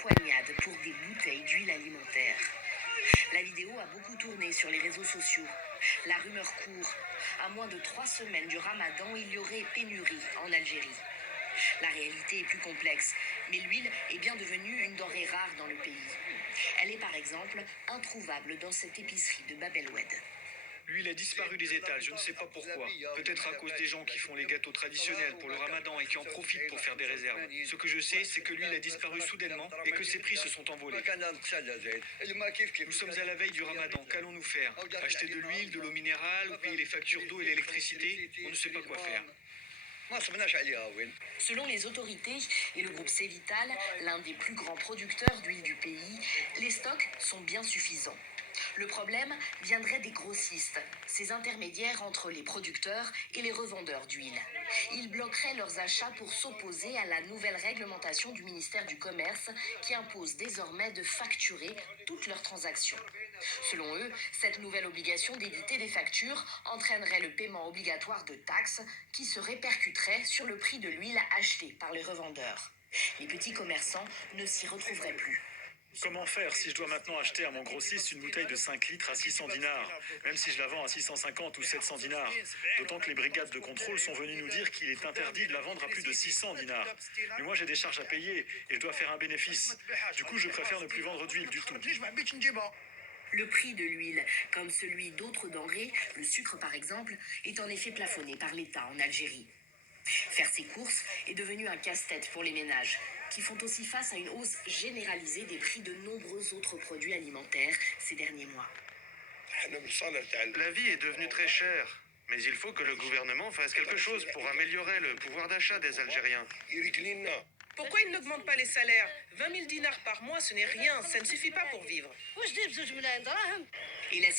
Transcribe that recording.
poignade pour des bouteilles d'huile alimentaire. La vidéo a beaucoup tourné sur les réseaux sociaux. La rumeur court. À moins de 3 semaines du Ramadan, il y aurait pénurie en Algérie. La réalité est plus complexe, mais l'huile est bien devenue une denrée rare dans le pays. Elle est par exemple introuvable dans cette épicerie de Bab el Oued. L'huile a disparu des étals, je ne sais pas pourquoi. Peut-être à cause des gens qui font les gâteaux traditionnels pour le ramadan et qui en profitent pour faire des réserves. Ce que je sais, c'est que l'huile a disparu soudainement et que ses prix se sont envolés. Nous sommes à la veille du ramadan, qu'allons-nous faire? Acheter de l'huile, de l'eau minérale, ou payer les factures d'eau et l'électricité? On ne sait pas quoi faire. Selon les autorités et le groupe Cévital, l'un des plus grands producteurs d'huile du pays, les stocks sont bien suffisants. Le problème viendrait des grossistes, ces intermédiaires entre les producteurs et les revendeurs d'huile. Ils bloqueraient leurs achats pour s'opposer à la nouvelle réglementation du ministère du Commerce qui impose désormais de facturer toutes leurs transactions. Selon eux, cette nouvelle obligation d'éditer des factures entraînerait le paiement obligatoire de taxes qui se répercuterait sur le prix de l'huile achetée par les revendeurs. Les petits commerçants ne s'y retrouveraient plus. Comment faire si je dois maintenant acheter à mon grossiste une bouteille de 5 litres à 600 dinars, même si je la vends à 650 ou 700 dinars? D'autant que les brigades de contrôle sont venues nous dire qu'il est interdit de la vendre à plus de 600 dinars. Mais moi j'ai des charges à payer et je dois faire un bénéfice. Du coup je préfère ne plus vendre d'huile du tout. Le prix de l'huile, comme celui d'autres denrées, le sucre par exemple, est en effet plafonné par l'État en Algérie. Faire ses courses est devenu un casse-tête pour les ménages, qui font aussi face à une hausse généralisée des prix de nombreux autres produits alimentaires ces derniers mois. La vie est devenue très chère, mais il faut que le gouvernement fasse quelque chose pour améliorer le pouvoir d'achat des Algériens. Pourquoi ils n'augmentent pas les salaires? 20 000 dinars par mois, ce n'est rien, ça ne suffit pas pour vivre. Et la